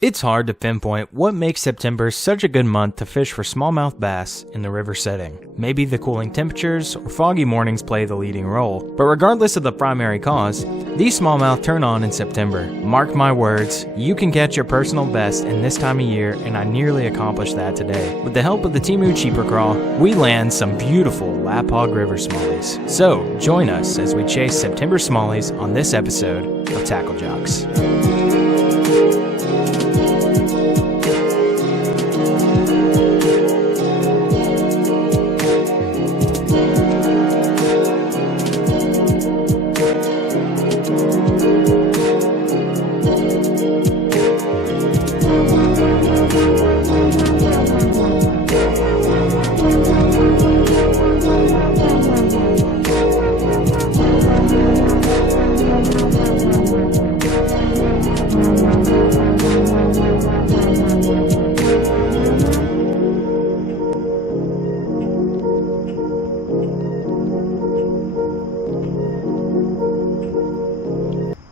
It's hard to pinpoint what makes September such a good month to fish for smallmouth bass in the river setting. Maybe the cooling temperatures or foggy mornings play the leading role, but regardless of the primary cause, these smallmouth turn on in September. Mark my words, you can catch your personal best in this time of year, and I nearly accomplished that today. With the help of the Temu cheaper craw, we land some beautiful Lapog River Smallies. So join us as we chase September Smallies on this episode of TackleJox.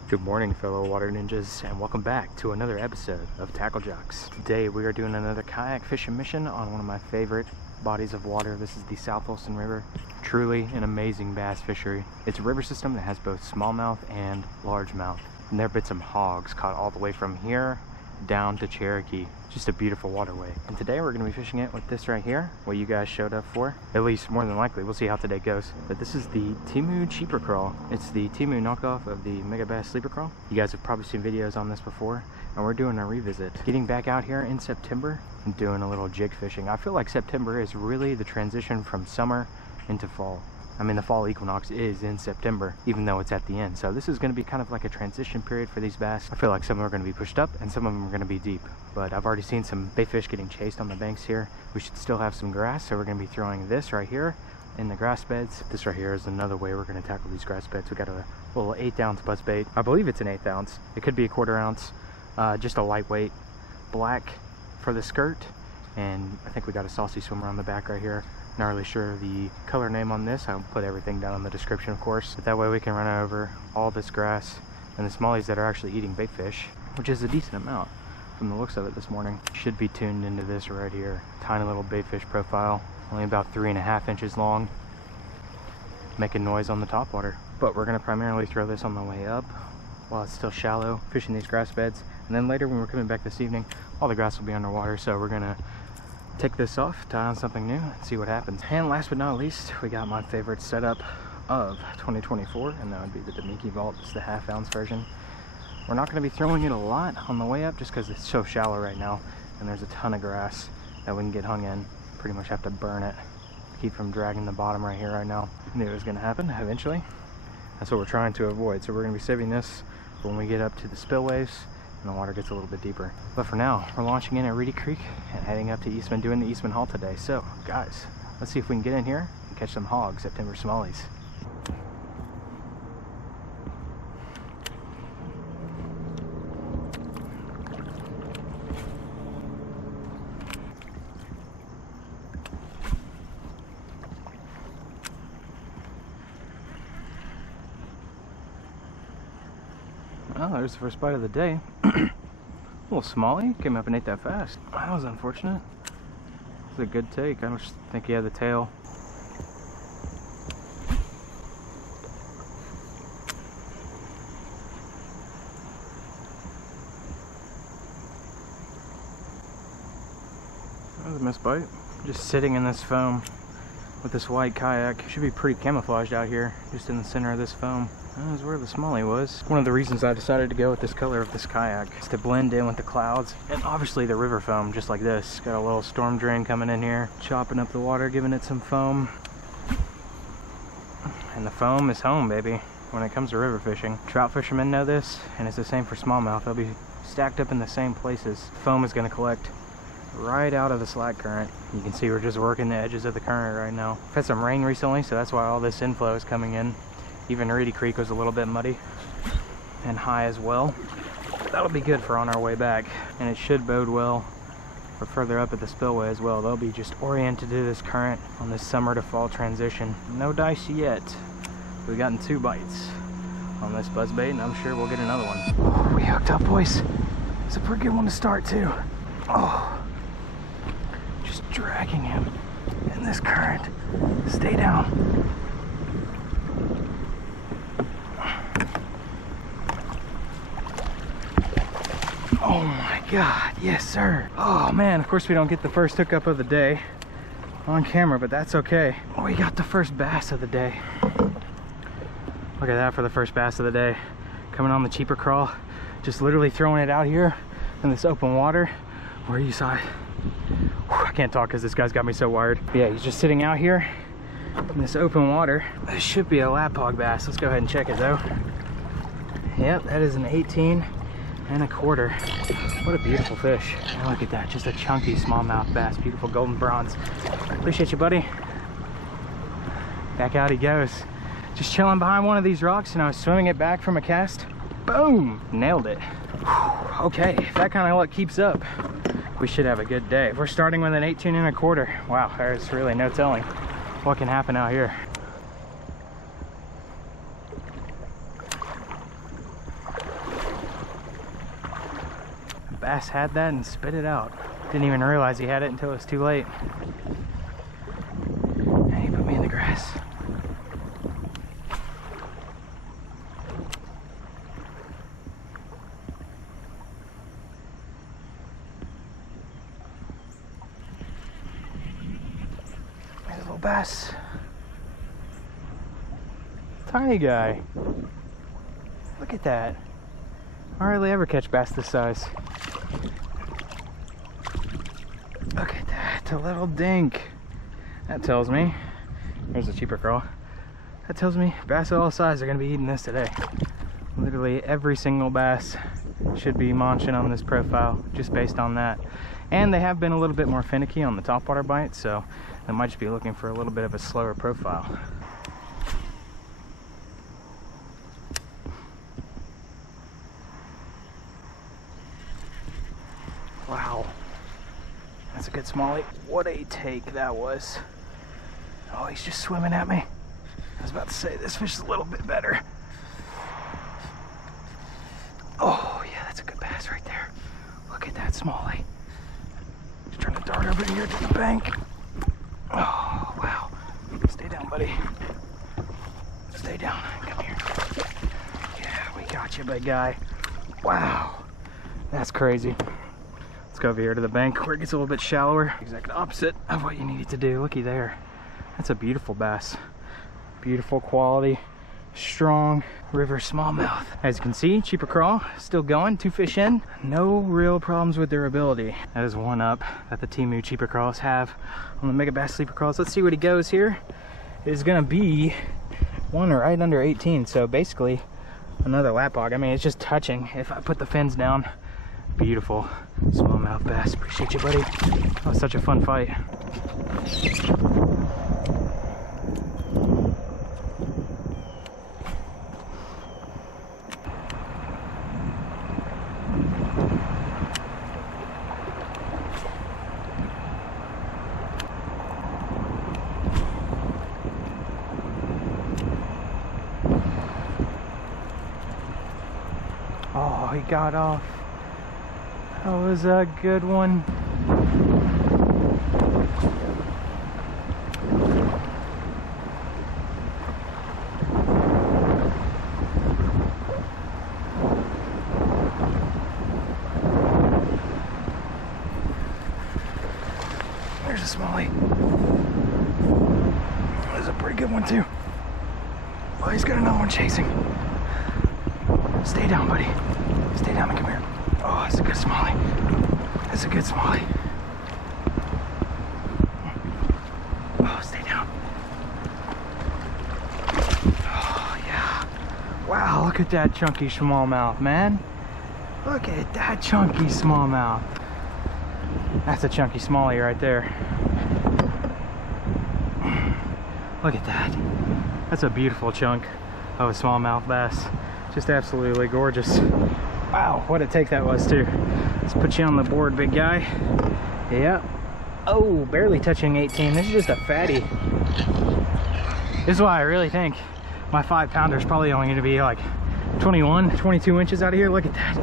Good morning, fellow water ninjas, and welcome back to another episode of TackleJox. Today we are doing another kayak fishing mission on one of my favorite bodies of water. This is the South Holston River. Truly an amazing bass fishery. It's a river system that has both smallmouth and largemouth. And there have been some hogs caught all the way from here down to Cherokee. Just a beautiful waterway. And today we're going to be fishing it with this right here, what you guys showed up for. At least more than likely. We'll see how today goes. But this is the Temu cheaper craw. It's the Temu knockoff of the Mega Bass sleeper craw. You guys have probably seen videos on this before, and we're doing a revisit. Getting back out here in September and doing a little jig fishing. I feel like September is really the transition from summer into fall. I mean, the fall equinox is in September, even though it's at the end. So this is going to be kind of like a transition period for these bass. I feel like some of them are going to be pushed up and some of them are going to be deep. But I've already seen some bait fish getting chased on the banks here. We should still have some grass, so we're going to be throwing this right here in the grass beds. This right here is another way we're going to tackle these grass beds. We got a little 1/8 ounce buzz bait. I believe it's an 1/8 ounce. It could be a 1/4 ounce. Just a lightweight black for the skirt. And I think we got a saucy swimmer on the back right here. Not really sure the color name on this. I'll put everything down in the description, of course. But that way we can run over all this grass and the smallies that are actually eating bait fish, which is a decent amount from the looks of it this morning. Should be tuned into this right here. Tiny little bait fish profile, only about 3.5 inches long, making noise on the topwater. But we're gonna primarily throw this on the way up while it's still shallow, fishing these grass beds. And then later when we're coming back this evening, all the grass will be underwater, so we're gonna take this off, tie on something new, and see what happens. And last but not least, we got my favorite setup of 2024, and that would be the Demiki Vault. It's the 1/2 ounce version. We're not going to be throwing it a lot on the way up just because it's so shallow right now, and there's a ton of grass that we can get hung in. Pretty much have to burn it, keep from dragging the bottom right here right now. Knew it was going to happen eventually. That's what we're trying to avoid. So we're going to be saving this for when we get up to the spillways and the water gets a little bit deeper. But for now, we're launching in at Reedy Creek and heading up to Eastman, doing the Eastman haul today. So guys, let's see if we can get in here and catch some hogs, September Smallies. Well, there's the first bite of the day. Little smallie came up and ate that fast. That was unfortunate. It's a good take. I just think he had the tail. That was a missed bite. Just sitting in this foam with this white kayak. Should be pretty camouflaged out here, just in the center of this foam. That was where the smallie was. One of the reasons I decided to go with this color of this kayak is to blend in with the clouds. And obviously the river foam, just like this. Got a little storm drain coming in here, chopping up the water, giving it some foam. And the foam is home, baby, when it comes to river fishing. Trout fishermen know this, and it's the same for smallmouth. They'll be stacked up in the same places. Foam is gonna collect right out of the slack current. You can see we're just working the edges of the current right now. We've had some rain recently, so that's why all this inflow is coming in. Even Reedy Creek was a little bit muddy and high as well. That'll be good for on our way back, and it should bode well for further up at the spillway as well. They'll be just oriented to this current on this summer to fall transition. No dice yet. We've gotten 2 bites on this buzzbait, and I'm sure we'll get another one. We hooked up, boys. It's a pretty good one to start too. Oh, just dragging him in this current. Stay down. Oh my God, yes sir. Oh man, of course we don't get the first hookup of the day on camera, but that's okay. Oh, we got the first bass of the day. Look at that for the first bass of the day. Coming on the cheaper crawl, just literally throwing it out here in this open water where you saw it. Whew, I can't talk because this guy's got me so wired. Yeah, he's just sitting out here in this open water. This should be a lapog bass. Let's go ahead and check it though. Yep, that is an 18 1/4. What a beautiful fish. And look at that, just a chunky smallmouth bass, beautiful golden bronze. Appreciate you, buddy. Back out he goes. Just chilling behind one of these rocks, and I was swimming it back from a cast. Boom, nailed it. Whew. Okay, if that kind of luck keeps up, we should have a good day. We're starting with an 18 1/4. Wow, there's really no telling what can happen out here. Bass had that and spit it out. Didn't even realize he had it until it was too late. And he put me in the grass. There's a little bass. Tiny guy. Look at that. I hardly ever catch bass this size. Look at that, a little dink. That tells me, there's a cheaper crawl. That tells me bass of all sizes are gonna be eating this today. Literally every single bass should be munching on this profile just based on that. And they have been a little bit more finicky on the topwater bite, so they might just be looking for a little bit of a slower profile. Wow, that's a good smallie. What a take that was. Oh, he's just swimming at me. I was about to say, this fish is a little bit better. Oh yeah, that's a good bass right there. Look at that smallie. Just trying to dart over here to the bank. Oh, wow. Stay down, buddy. Stay down, come here. Yeah, we got you, big guy. Wow, that's crazy. Let's go over here to the bank where it gets a little bit shallower. Exact opposite of what you needed to do. Looky there. That's a beautiful bass. Beautiful quality, strong river smallmouth. As you can see, cheaper crawl, still going, 2 fish in. No real problems with durability. That is one up that the Temu cheaper crawls have on the Mega Bass sleeper crawls. Let's see what he goes here. It is gonna be one right under 18. So basically another lapog. I mean, it's just touching. If I put the fins down, beautiful smallmouth bass. Appreciate you, buddy. That was such a fun fight. Oh, he got off. That was a good one. There's a smallie. That was a pretty good one too. Oh, he's got another one chasing. Stay down, buddy. Stay down and come here. Oh, that's a good smallie. That's a good smallie. Oh, stay down. Oh, yeah. Wow, look at that chunky smallmouth, man. Look at that chunky smallmouth. That's a chunky smallie right there. Look at that. That's a beautiful chunk of a smallmouth bass. Just absolutely gorgeous. Wow, what a take that was too. Let's put you on the board, big guy. Yep. Oh, barely touching 18. This is just a fatty. This is why I really think my 5-pounder is probably only going to be like 21, 22 inches out of here. Look at that.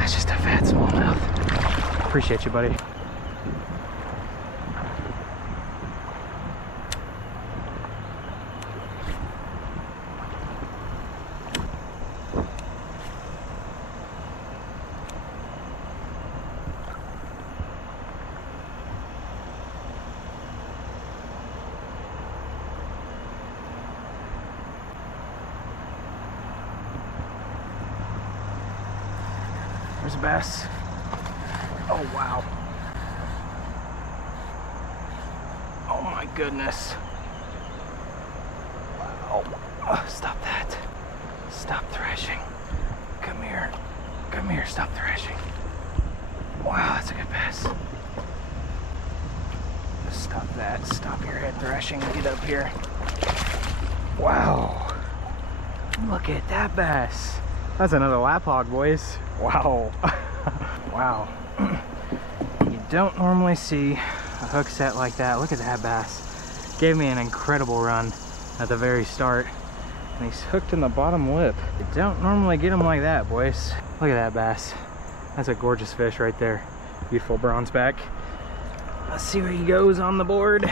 That's just a fat smallmouth. Appreciate you, buddy. There's a bass. Oh, wow. Oh my goodness. Wow. Oh, stop that. Stop thrashing. Come here. Come here, stop thrashing. Wow, that's a good bass. Stop that. Stop your head thrashing and get up here. Wow. Look at that bass. That's another lap hog, boys. Wow. Wow. You don't normally see a hook set like that. Look at that bass. Gave me an incredible run at the very start. And he's hooked in the bottom lip. You don't normally get them like that, boys. Look at that bass. That's a gorgeous fish right there. Beautiful bronze back. Let's see where he goes on the board.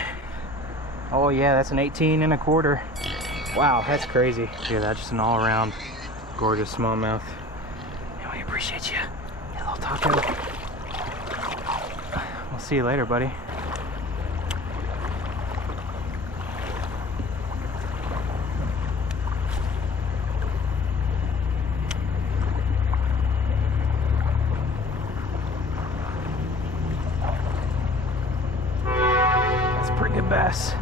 Oh yeah, that's an 18 1/4. Wow, that's crazy. Look at that, just an all-around gorgeous smallmouth. Yeah, we appreciate you. Hey, little taco. We'll see you later, buddy. That's a pretty good bass.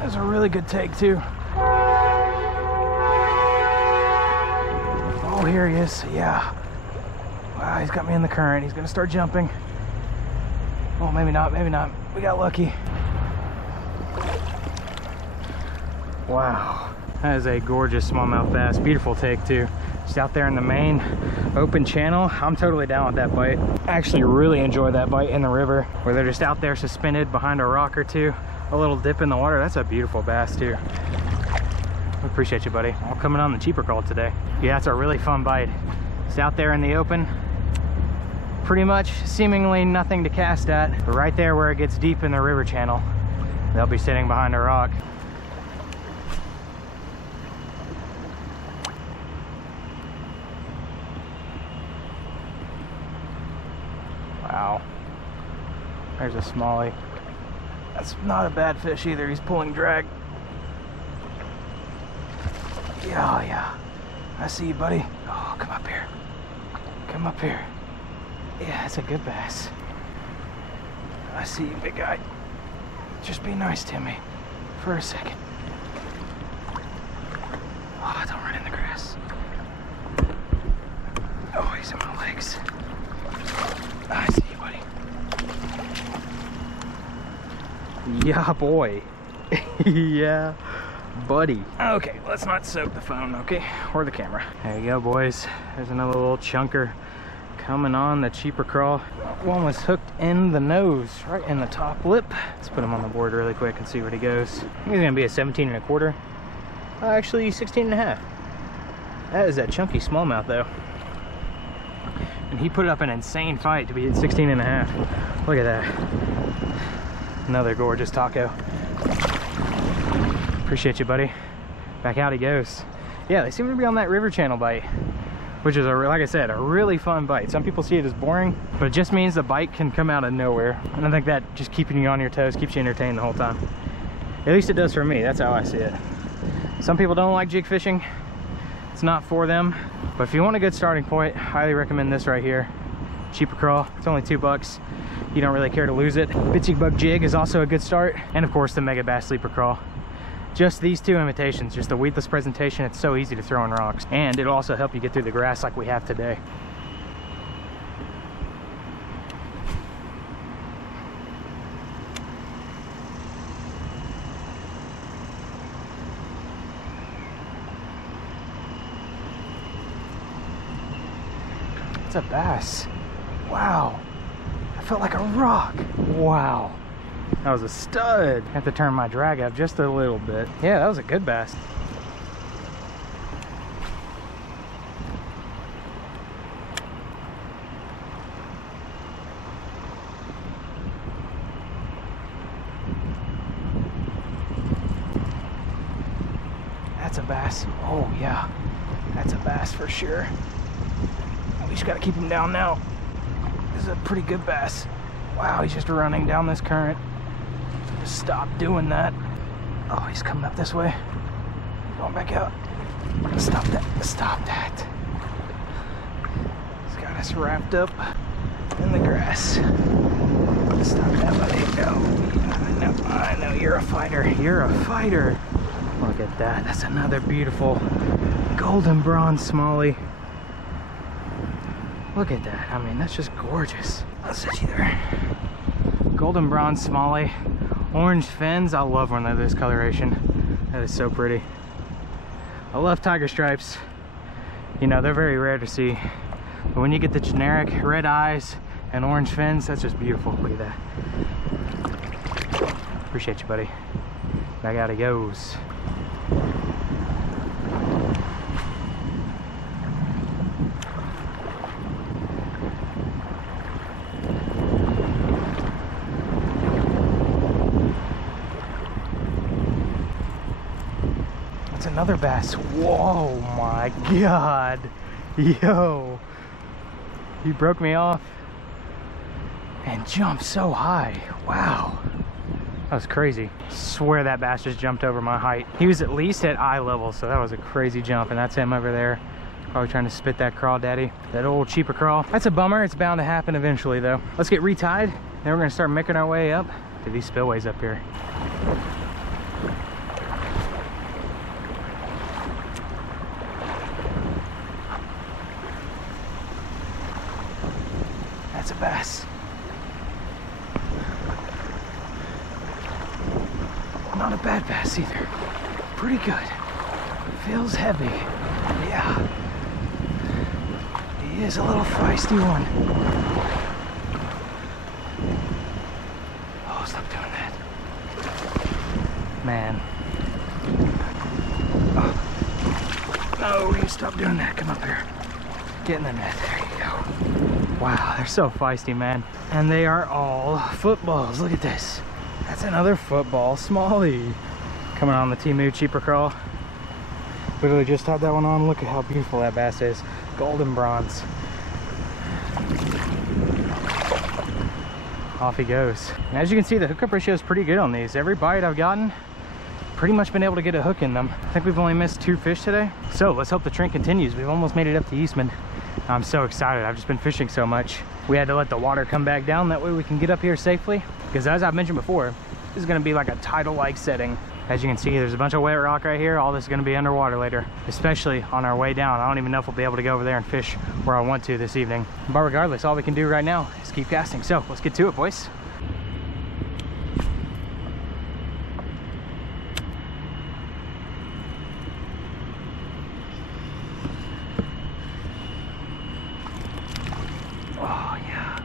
That's a really good take too. Oh, here he is. Yeah. Wow, he's got me in the current. He's gonna start jumping. Oh, maybe not, maybe not. We got lucky. Wow. That is a gorgeous smallmouth bass. Beautiful take too. Just out there in the main open channel. I'm totally down with that bite. I actually really enjoy that bite in the river where they're just out there suspended behind a rock or two. A little dip in the water. That's a beautiful bass too. We appreciate you, buddy. All coming on the cheaper call today. Yeah, it's a really fun bite. It's out there in the open. Pretty much seemingly nothing to cast at, but right there where it gets deep in the river channel, they'll be sitting behind a rock. Wow. There's a smallie. That's not a bad fish either. He's pulling drag. Yeah, yeah. I see you, buddy. Oh, come up here. Come up here. Yeah, that's a good bass. I see you, big guy. Just be nice to me for a second. Oh, don't run in the grass. Oh, he's in my legs. I see you, buddy. Yeah, boy. Yeah, buddy. Okay, let's not soak the phone, okay? Or the camera. There you go, boys. There's another little chunker coming on the cheaper craw. One was hooked in the nose, right in the top lip. Let's put him on the board really quick and see where he goes. I think he's gonna be a 17 1/4. Actually, 16 1/2. That is that chunky smallmouth though. And he put up an insane fight to be at 16 1/2. Look at that. Another gorgeous taco. Appreciate you, buddy. Back out he goes. Yeah, they seem to be on that river channel bite, which is, like I said, a really fun bite. Some people see it as boring, but it just means the bite can come out of nowhere. And I think that just keeping you on your toes keeps you entertained the whole time. At least it does for me. That's how I see it. Some people don't like jig fishing. It's not for them. But if you want a good starting point, I highly recommend this right here. Cheaper craw. It's only $2. You don't really care to lose it. Bitsy bug jig is also a good start. And of course the mega bass sleeper craw. Just these two imitations, just the weedless presentation. It's so easy to throw in rocks, and it'll also help you get through the grass like we have today. It's a bass. Wow, that felt like a rock. Wow. That was a stud. I have to turn my drag up just a little bit. Yeah, that was a good bass. bass. Oh yeah, that's a bass for sure. We just gotta keep him down now. This is a pretty good bass. Wow, he's just running down this current. Just stop doing that. Oh, he's coming up this way. Going back out. Stop that. Stop that. He's got us wrapped up in the grass. Stop that, buddy. Oh, I know. You're a fighter. You're a fighter. Look at that. That's another beautiful golden bronze smallie. Look at that. I mean, that's just gorgeous. I'll set you there. Golden bronze smallie. Orange fins. I love when they're this coloration. That is so pretty. I love tiger stripes. You know, they're very rare to see. But when you get the generic red eyes and orange fins, that's just beautiful. Look at that. Appreciate you, buddy. Back out he goes. That's another bass. Whoa, my God. Yo. He broke me off and jumped so high. Wow. That was crazy. Swear that bass just jumped over my height. He was at least at eye level, so that was a crazy jump, and that's him over there. Probably trying to spit that craw daddy. That old cheaper craw. That's a bummer. It's bound to happen eventually though. Let's get retied. Then we're gonna start making our way up to these spillways up here. That's a bass. Not a bad bass either. Pretty good. Feels heavy. Yeah. He is a little feisty one. Oh, stop doing that. Man. Oh. No, you stop doing that. Come up here. Get in the net. There you go. Wow, they're so feisty, man. And they are all footballs. Look at this. That's another football smallie. Coming on the Temu cheaper craw. Literally just had that one on. Look at how beautiful that bass is. Golden bronze. Off he goes. And as you can see, the hookup ratio is pretty good on these. Every bite I've gotten, pretty much been able to get a hook in them. I think we've only missed 2 fish today. So let's hope the trend continues. We've almost made it up to Eastman. I'm so excited. I've just been fishing so much. We had to let the water come back down. That way we can get up here safely. Because as I've mentioned before, this is going to be like a tidal-like setting. As you can see, there's a bunch of wet rock right here. All this is going to be underwater later, especially on our way down. I don't even know if we'll be able to go over there and fish where I want to this evening. But regardless, all we can do right now is keep casting. So let's get to it, boys. Oh, yeah.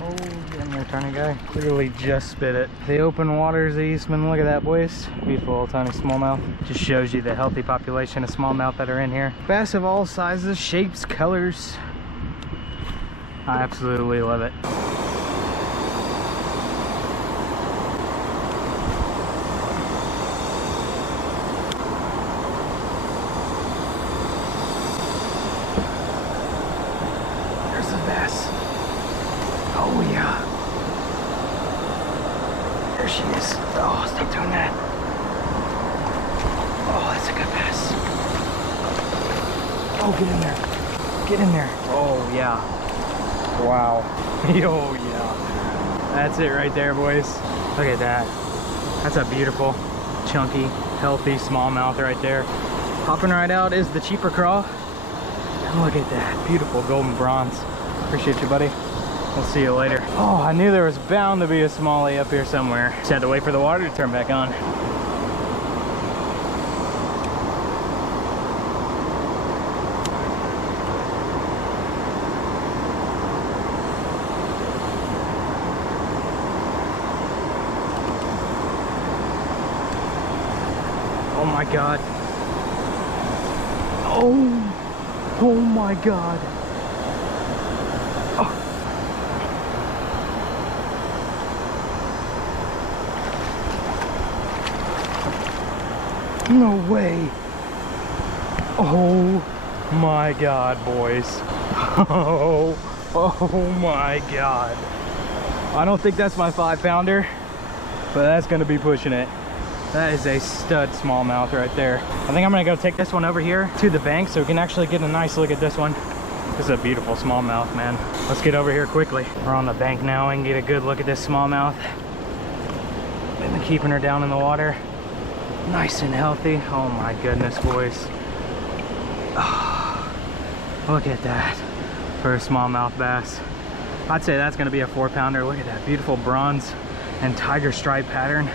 Oh, get in there, tiny guy. Literally just spit it. The open waters of Eastman. Look at that, boys. Beautiful little tiny smallmouth. Just shows you the healthy population of smallmouth that are in here. Bass of all sizes, shapes, colors. I absolutely love it. There's the bass. Oh yeah. There she is. Oh, stop doing that. Oh, that's a good bass. Oh, get in there. Get in there. Oh yeah. Wow. Oh yeah. That's it right there, boys. Look at that. That's a beautiful, chunky, healthy smallmouth right there. Popping right out is the cheaper craw. And look at that. Beautiful golden bronze. Appreciate you, buddy. We'll see you later. Oh, I knew there was bound to be a smallie up here somewhere. Just had to wait for the water to turn back on. Oh my God. Oh my God. Oh. No way. Oh my God, boys. Oh my God. I don't think that's my 5-pounder, but that's gonna be pushing it. That is a stud smallmouth right there. I think I'm gonna go take this one over here to the bank so we can actually get a nice look at this one. This is a beautiful smallmouth, man. Let's get over here quickly. We're on the bank now and get a good look at this smallmouth. Been keeping her down in the water. Nice and healthy. Oh my goodness, boys. Oh, look at that for a smallmouth bass. I'd say that's gonna be a 4-pounder. Look at that beautiful bronze and tiger stripe pattern.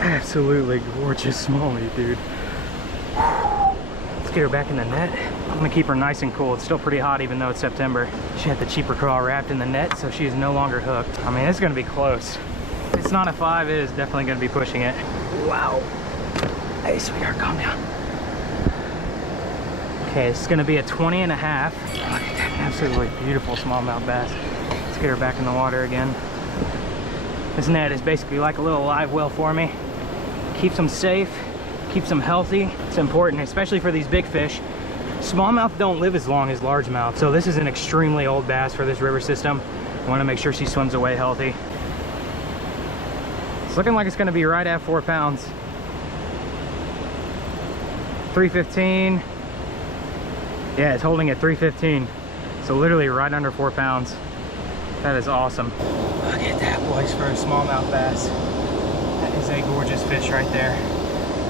Absolutely gorgeous smallie, dude. Let's get her back in the net. I'm gonna keep her nice and cool. It's still pretty hot even though it's September. She had the cheaper craw wrapped in the net, so she is no longer hooked. I mean, it's gonna be close. If it's not a 5, it is definitely gonna be pushing it. Wow. Hey, sweetheart, calm down. Okay, it's gonna be a 20 and a half. Look at that absolutely beautiful smallmouth bass. Let's get her back in the water again. This net is basically like a little live well for me. Keeps them safe, keeps them healthy. It's important, especially for these big fish. Smallmouth don't live as long as largemouth, so this is an extremely old bass for this river system. I want to make sure she swims away healthy. It's looking like it's going to be right at 4 pounds. 315. Yeah, it's holding at 315. So literally right under 4 pounds. That is awesome. Look at that, boys, for a smallmouth bass. That is a gorgeous fish right there.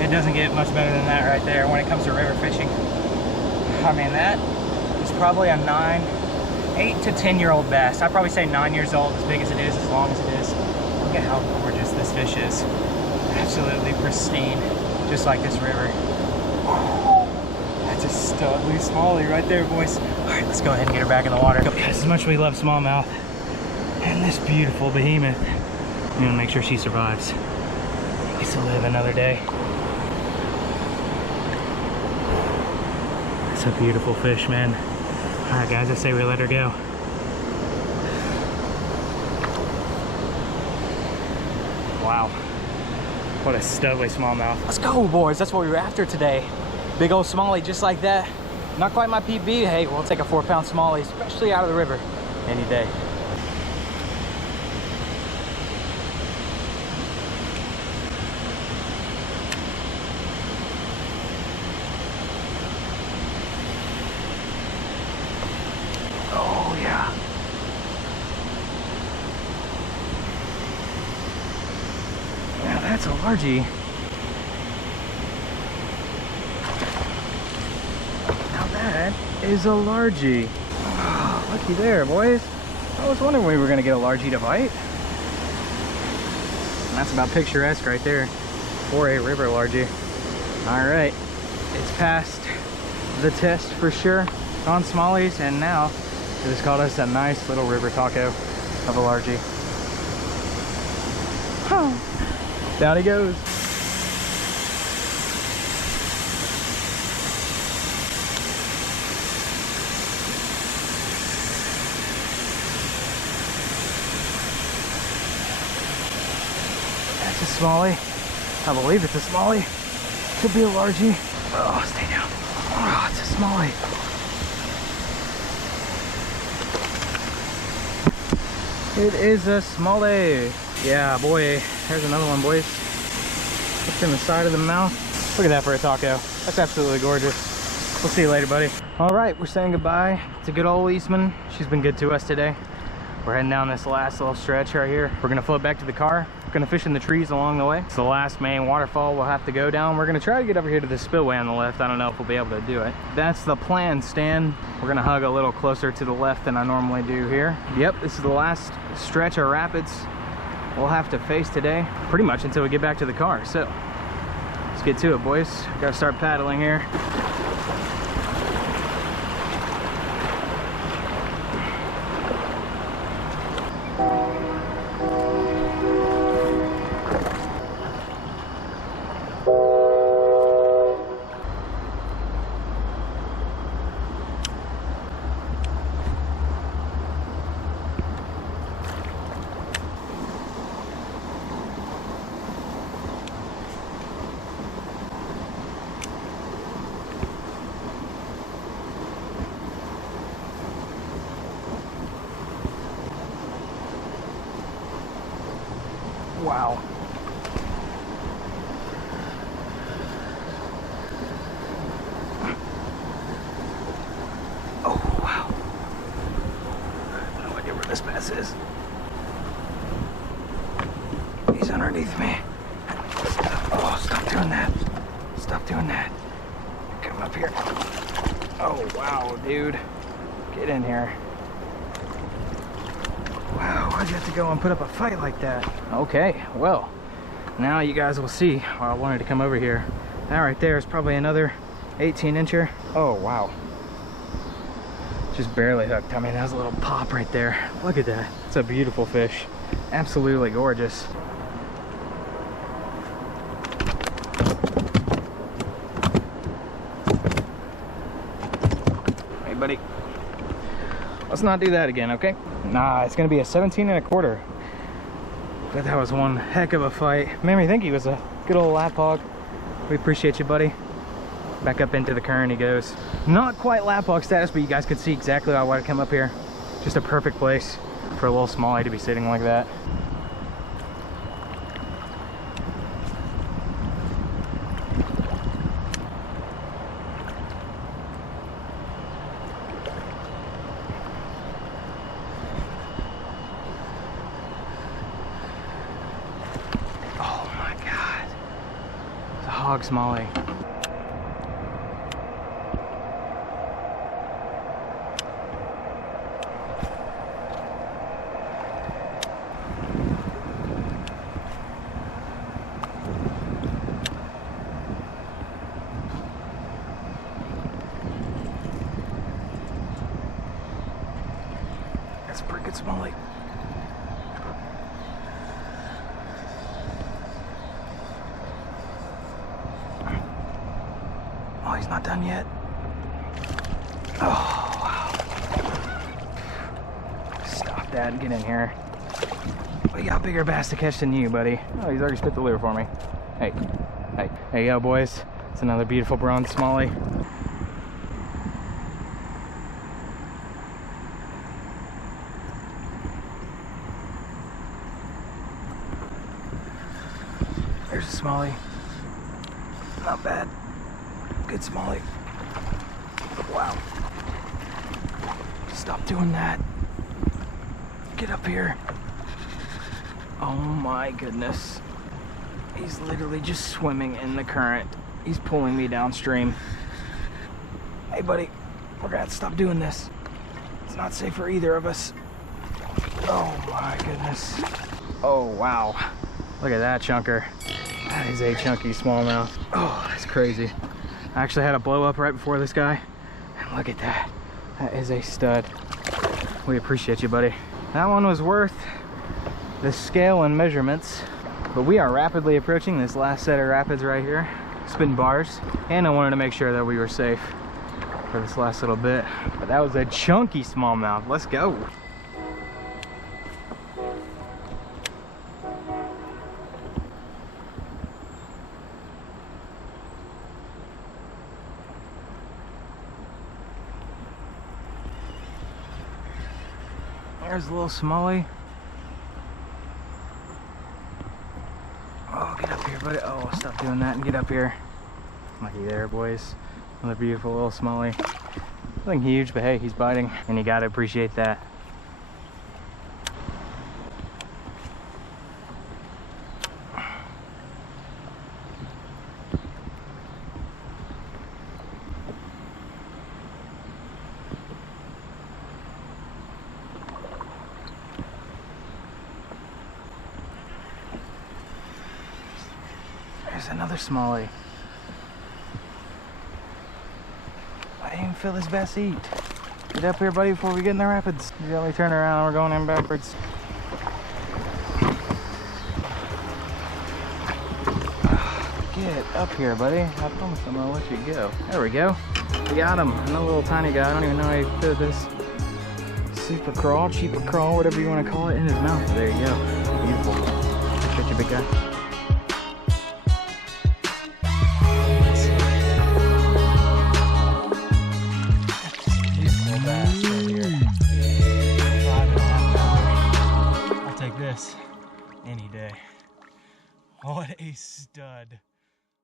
It doesn't get much better than that right there when it comes to river fishing. I mean, that is probably a 8 to 10-year-old bass. I'd probably say 9 years old, as big as it is, as long as it is. Look at how gorgeous this fish is. Absolutely pristine, just like this river. That's a studly smallie right there, boys. All right, let's go ahead and get her back in the water. Guys, as much as we love smallmouth and this beautiful behemoth, I'm gonna make sure she survives. Gets to live another day. It's a beautiful fish, man. All right, guys, I say we let her go. Wow, what a studly smallmouth. Let's go, boys. That's what we were after today. Big old smallie just like that. Not quite my PB. Hey, we'll take a 4-pound smallie, especially out of the river, any day. Oh yeah. Now that's a largie. That is a largie. Oh, looky there, boys. I was wondering when we were going to get a largie to bite. And that's about picturesque right there for a river largie. All right, it's passed the test for sure on smallies, and now it has caught us a nice little river taco of a largie. Oh, down he goes. That's a smallie. I believe it's a smallie. Could be a largie. Oh, stay down. Oh, it's a smallie. It is a smallie. Yeah, boy. There's another one, boys. Up in the side of the mouth. Look at that for a taco. That's absolutely gorgeous. We'll see you later, buddy. All right, we're saying goodbye to good old Eastman. She's been good to us today. We're heading down this last little stretch right here. We're gonna float back to the car. We're gonna fish in the trees along the way. It's the last main waterfall we'll have to go down. We're gonna try to get over here to the spillway on the left. I don't know if we'll be able to do it. That's the plan, Stan. We're gonna hug a little closer to the left than I normally do here. Yep, this is the last stretch of rapids we'll have to face today, pretty much until we get back to the car. So let's get to it, boys. We gotta start paddling here. wow. Oh, wow. I have no idea where this bass is. He's underneath me. Oh, stop doing that. Stop doing that. Come up here. Oh, wow, dude. Get in here. Wow, why'd you have to go and put up a fight like that? Okay, well, now you guys will see why I wanted to come over here. That right there is probably another 18-incher. Oh, wow. Just barely hooked. I mean, that was a little pop right there. Look at that. It's a beautiful fish. Absolutely gorgeous. Hey, buddy. Let's not do that again, okay? Nah, it's gonna be a 17 1/4. But that was one heck of a fight. Made me think he was a good old lap hog. We appreciate you, buddy. Back up into the current he goes. Not quite lap hog status, but you guys could see exactly why I wanted to come up here. Just a perfect place for a little smallie to be sitting like that. Hog smallie. That's a pretty good smallie. Oh, he's not done yet. Oh, wow. Stop that and get in here. We got bigger bass to catch than you, buddy. Oh, he's already spit the lure for me. Hey, hey, there you go, boys. It's another beautiful bronze smallie. There's a smallie. Not bad. Good smallie. Wow. Stop doing that. Get up here. Oh my goodness. He's literally just swimming in the current. He's pulling me downstream. Hey buddy, we're gonna have to stop doing this. It's not safe for either of us. Oh my goodness. Oh wow. Look at that chunker. That is a chunky smallmouth. Oh, that's crazy. I actually had a blow up right before this guy. And look at that. That is a stud. We appreciate you, buddy. That one was worth the scale and measurements. But we are rapidly approaching this last set of rapids right here. Spin bars. And I wanted to make sure that we were safe for this last little bit. But that was a chunky smallmouth. Let's go. There's a little smallie. Oh, get up here, buddy. Oh, stop doing that and get up here. Lucky there, boys. Another beautiful little smallie. Nothing huge, but hey, he's biting, and you gotta appreciate that. There's another smallie. I didn't even feel this bass eat. Get up here, buddy, before we get in the rapids. You got me turn around, we're going in backwards. Get up here, buddy. I promise I'm gonna let you go. There we go. We got him. Another little tiny guy. I don't even know how he fit this super crawl, cheaper crawl, whatever you want to call it, in his mouth. There you go. Beautiful. Appreciate you, big guy. Any day. What a stud.